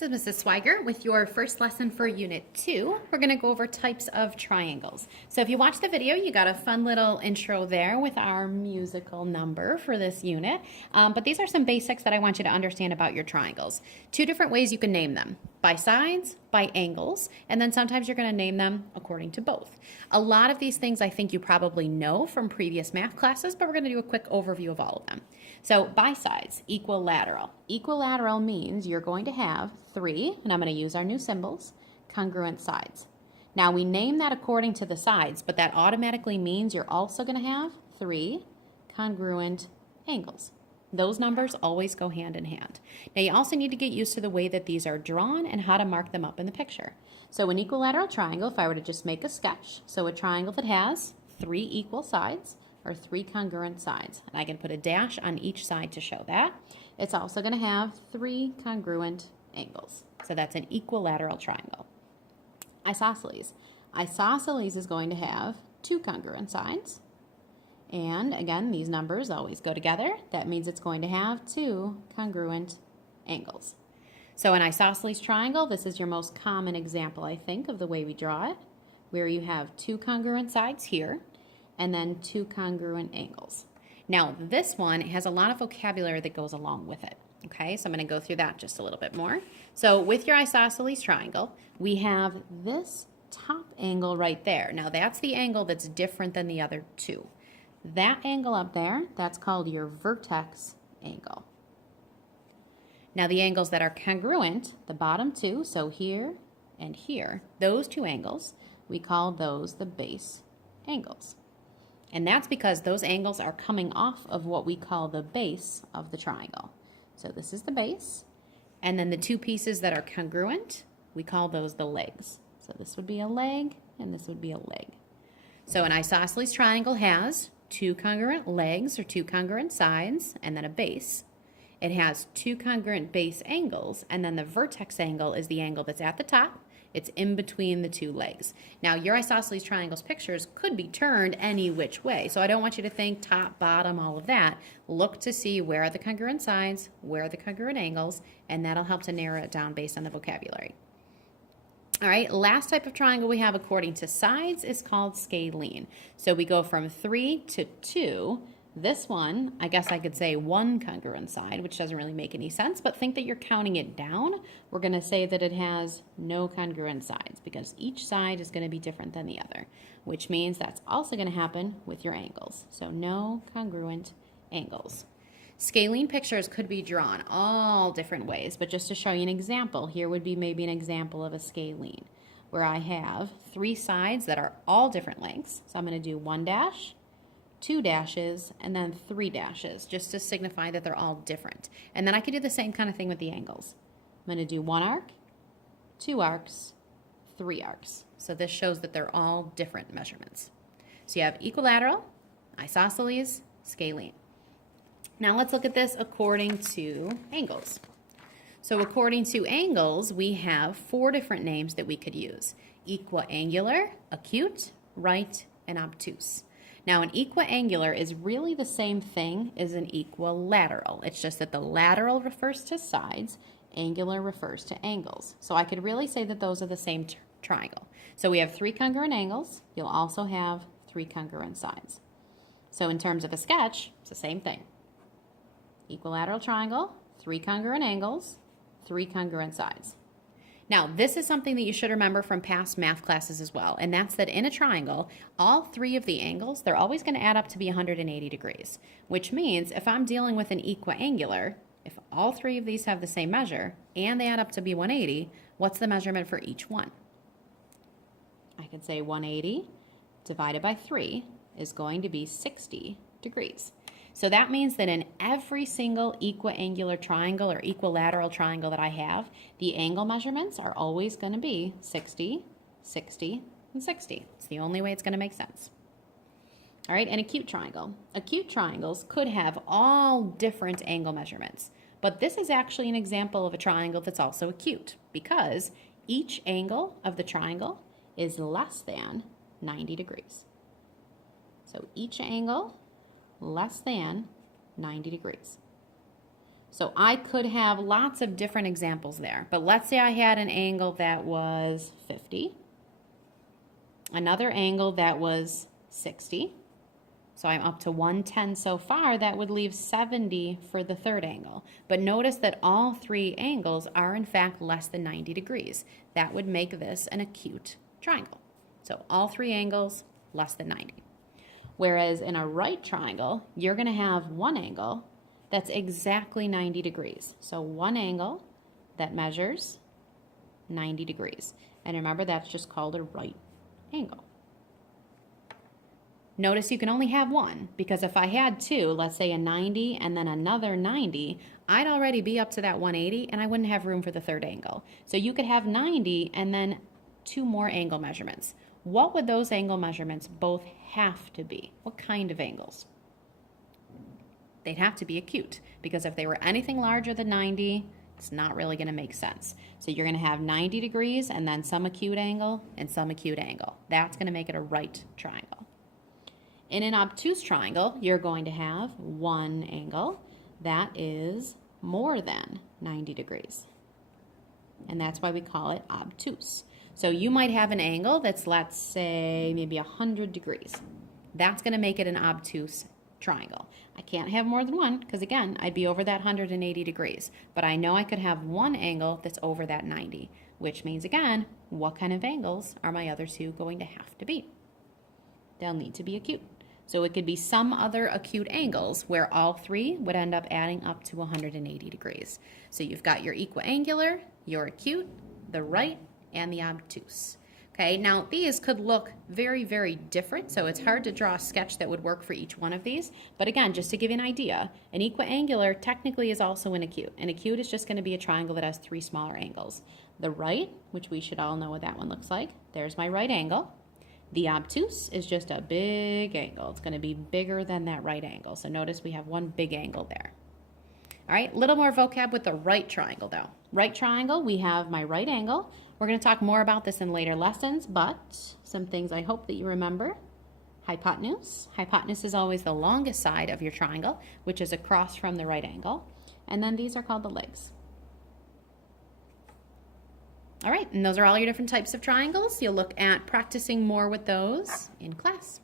This is Mrs. Swiger with your first lesson for Unit 2. We're going to go over types of triangles. So if you watched the video, you got a fun little intro there with our musical number for this unit. But these are some basics that I want you to understand about your triangles. Two different ways you can name them: by sides, by angles, and then sometimes you're going to name them according to both. A lot of these things I think you probably know from previous math classes, but we're going to do a quick overview of all of them. So by sides, equilateral. Equilateral means you're going to have three, and I'm going to use our new symbols, congruent sides. Now we name that according to the sides, but that automatically means you're also going to have three congruent angles. Those numbers always go hand in hand. Now you also need to get used to the way that these are drawn and how to mark them up in the picture. So an equilateral triangle, if I were to just make a sketch, so a triangle that has three equal sides, or three congruent sides. And I can put a dash on each side to show that. It's also going to have three congruent angles. So that's an equilateral triangle. Isosceles. Isosceles is going to have two congruent sides. And again, these numbers always go together. That means it's going to have two congruent angles. So an isosceles triangle, this is your most common example, I think, of the way we draw it, where you have two congruent sides here, and then two congruent angles. Now this one has a lot of vocabulary that goes along with it. Okay, so I'm going to go through that just a little bit more. So with your isosceles triangle, we have this top angle right there. Now that's the angle that's different than the other two. That angle up there, that's called your vertex angle. Now the angles that are congruent, the bottom two, so here and here, those two angles, we call those the base angles. And that's because those angles are coming off of what we call the base of the triangle. So this is the base, and then the two pieces that are congruent, we call those the legs. So this would be a leg, and this would be a leg. So an isosceles triangle has two congruent legs, or two congruent sides, and then a base. It has two congruent base angles, and then the vertex angle is the angle that's at the top. It's in between the two legs. Now, your isosceles triangles pictures could be turned any which way, so I don't want you to think top, bottom, all of that. Look to see where are the congruent sides, where are the congruent angles, and that'll help to narrow it down based on the vocabulary. All right, last type of triangle we have according to sides is called scalene. So we go from 3 to 2. This one, I guess I could say one congruent side, which doesn't really make any sense, but think that you're counting it down. We're going to say that it has no congruent sides because each side is going to be different than the other, which means that's also going to happen with your angles. So no congruent angles. Scalene pictures could be drawn all different ways, but just to show you an example, here would be maybe an example of a scalene where I have three sides that are all different lengths. So I'm going to do one dash, two dashes, and then three dashes, just to signify that they're all different. And then I could do the same kind of thing with the angles. I'm going to do one arc, two arcs, three arcs. So this shows that they're all different measurements. So you have equilateral, isosceles, scalene. Now let's look at this according to angles. So according to angles, we have four different names that we could use: equiangular, acute, right, and obtuse. Now, an equiangular is really the same thing as an equilateral. It's just that the lateral refers to sides, angular refers to angles. So I could really say that those are the same triangle. So we have three congruent angles. You'll also have three congruent sides. So in terms of a sketch, it's the same thing. Equilateral triangle, three congruent angles, three congruent sides. Now, this is something that you should remember from past math classes as well, and that's that in a triangle, all three of the angles, they're always going to add up to be 180 degrees, which means if I'm dealing with an equiangular, if all three of these have the same measure and they add up to be 180, what's the measurement for each one? I could say 180 divided by 3 is going to be 60 degrees. So that means that in every single equiangular triangle or equilateral triangle that I have, the angle measurements are always going to be 60, 60, and 60. It's the only way it's going to make sense. All right, an acute triangle. Acute triangles could have all different angle measurements, but this is actually an example of a triangle that's also acute because each angle of the triangle is less than 90 degrees. So each angle less than 90 degrees. So I could have lots of different examples there, but let's say I had an angle that was 50, another angle that was 60. So I'm up to 110 so far. That would leave 70 for the third angle. But notice that all three angles are in fact less than 90 degrees. That would make this an acute triangle. So all three angles less than 90. Whereas in a right triangle, you're going to have one angle that's exactly 90 degrees. So one angle that measures 90 degrees. And remember, that's just called a right angle. Notice you can only have one, because if I had two, let's say a 90 and then another 90, I'd already be up to that 180 and I wouldn't have room for the third angle. So you could have 90 and then two more angle measurements. What would those angle measurements both have to be? What kind of angles? They'd have to be acute, because if they were anything larger than 90, it's not really going to make sense. So you're going to have 90 degrees and then some acute angle and some acute angle. That's going to make it a right triangle. In an obtuse triangle, you're going to have one angle that is more than 90 degrees. And that's why we call it obtuse. So you might have an angle that's, let's say, maybe 100 degrees. That's going to make it an obtuse triangle. I can't have more than one because, again, I'd be over that 180 degrees. But I know I could have one angle that's over that 90, which means, again, what kind of angles are my other two going to have to be? They'll need to be acute. So it could be some other acute angles where all three would end up adding up to 180 degrees. So you've got your equiangular, your acute, the right, and the obtuse. Okay, now these could look very, very different, so it's hard to draw a sketch that would work for each one of these. But again, just to give you an idea, an equiangular technically is also an acute. An acute is just going to be a triangle that has three smaller angles. The right, which we should all know what that one looks like, there's my right angle. The obtuse is just a big angle. It's going to be bigger than that right angle. So notice we have one big angle there. All right, a little more vocab with the right triangle though. Right triangle, we have my right angle. We're going to talk more about this in later lessons, but some things I hope that you remember. Hypotenuse. Hypotenuse is always the longest side of your triangle, which is across from the right angle. And then these are called the legs. All right, and those are all your different types of triangles. You'll look at practicing more with those in class.